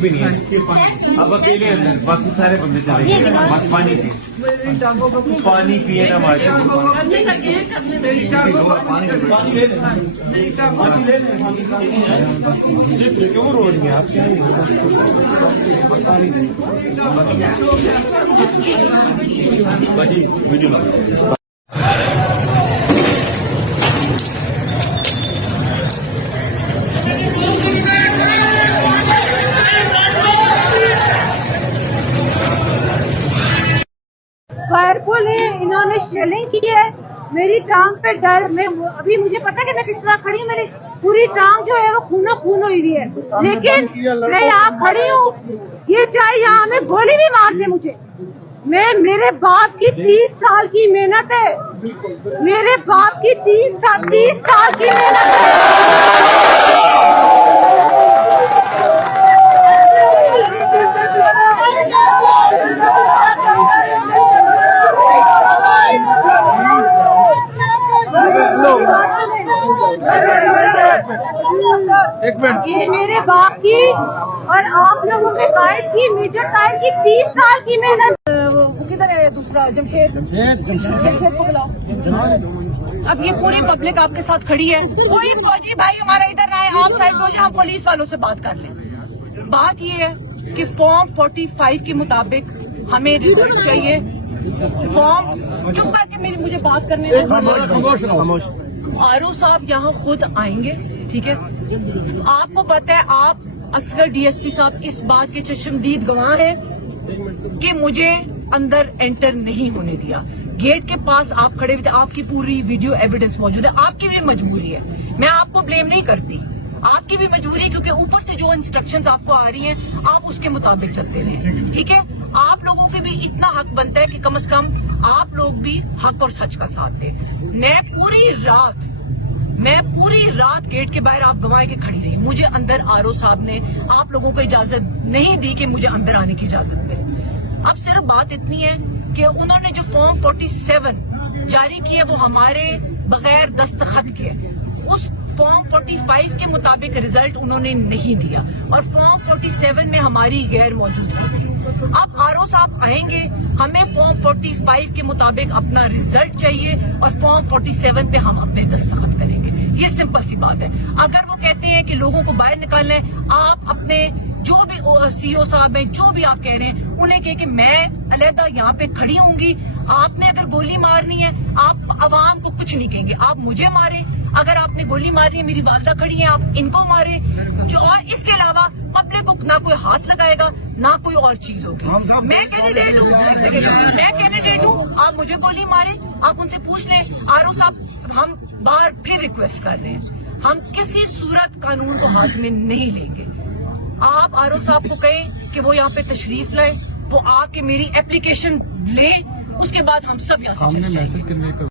بھی نہیں ہے. اب اکیلے اندر باقی سارے بندے چلے گئے. بس پانی پیے نا مارے. کیوں رو رہی ہیں آپ؟ فائرفل ہے، انہوں نے شیلنگ کی ہے. میری ٹانگ پہ ڈر، میں ابھی مجھے پتا کہ میں کس طرح کھڑی ہوں. میری پوری ٹانگ جو ہے وہ خون ہوئی ہوئی ہے، لیکن میں یہاں کھڑی ہوں. یہ چاہے یہاں ہمیں گولی بھی مار دے مجھے. میرے باپ کی 30 سال کی محنت ہے. میرے باپ کی 30 سال کی محنت یہ میرے باپ کی اور آپ لوگوں کے قائد کی، میجر قائد کی 30 سال کی محنت. کدھر ہے دوسرا؟ جمشید کو بلاؤ. اب یہ پوری پبلک آپ کے ساتھ کھڑی ہے. کوئی فوجی بھائی ہمارا ادھر نہ آئے، آپ سائڈ پہ ہو جائیں، ہم پولیس والوں سے بات کر لیں. بات یہ ہے کہ فارم 45 کے مطابق ہمیں رزلٹ چاہیے. فارم چپ کر کے مجھے بات کرنے دیں. آرو صاحب یہاں خود آئیں گے، ٹھیک ہے؟ آپ کو پتہ ہے، آپ اصغر ڈی ایس پی صاحب اس بات کے چشمدید گواہ ہیں کہ مجھے اندر انٹر نہیں ہونے دیا. گیٹ کے پاس آپ کھڑے ہوئے تھے، آپ کی پوری ویڈیو ایویڈنس موجود ہے. آپ کی بھی مجبوری ہے، میں آپ کو بلیم نہیں کرتی. آپ کی بھی مجبوری، کیونکہ اوپر سے جو انسٹرکشنز آپ کو آ رہی ہیں آپ اس کے مطابق چلتے رہیں، ٹھیک ہے؟ آپ لوگوں کے بھی اتنا حق بنتا ہے کہ کم از کم آپ لوگ بھی حق اور سچ کا ساتھ دیں. میں پوری رات گیٹ کے باہر آپ گواہ کے کھڑی رہی. مجھے اندر آرو صاحب نے آپ لوگوں کو اجازت نہیں دی کہ مجھے اندر آنے کی اجازت ملے. اب صرف بات اتنی ہے کہ انہوں نے جو فارم 47 جاری کیا وہ ہمارے بغیر دستخط کے، اس فارم 45 کے مطابق رزلٹ انہوں نے نہیں دیا اور فارم 47 میں ہماری غیر موجودگی تھی. اب آرو صاحب آئیں گے، ہمیں فارم 45 کے مطابق اپنا رزلٹ چاہیے اور فارم 47 پہ ہم اپنے دستخط کریں گے. یہ سمپل سی بات ہے. اگر وہ کہتے ہیں کہ لوگوں کو باہر نکالنا ہے، آپ اپنے جو بھی سی او صاحب ہیں، جو بھی آپ کہہ رہے ہیں، انہیں کہے کہ میں علیحدہ یہاں پہ کھڑی ہوں گی. آپ نے اگر گولی مارنی ہے، آپ عوام کو کچھ نہیں کہیں گے، آپ مجھے مارے. اگر آپ نے گولی مارنی ہے، میری والدہ کھڑی ہیں، آپ ان کو مارے. اور اس کے علاوہ پبلک کو نہ کوئی ہاتھ لگائے گا، نہ کوئی اور چیز ہوگی. میں کینڈیڈیٹ ہوں، آپ مجھے گولی مارے، آپ ان سے پوچھ لیں. آرو صاحب، ہم بار پھر ریکویسٹ کر رہے ہیں، ہم کسی صورت قانون کو ہاتھ میں نہیں لیں گے. آپ آرو صاحب کو کہیں کہ وہ یہاں پہ تشریف لائے، وہ آ کے میری اپلیکیشن لیں، اس کے بعد ہم سب یہاں سے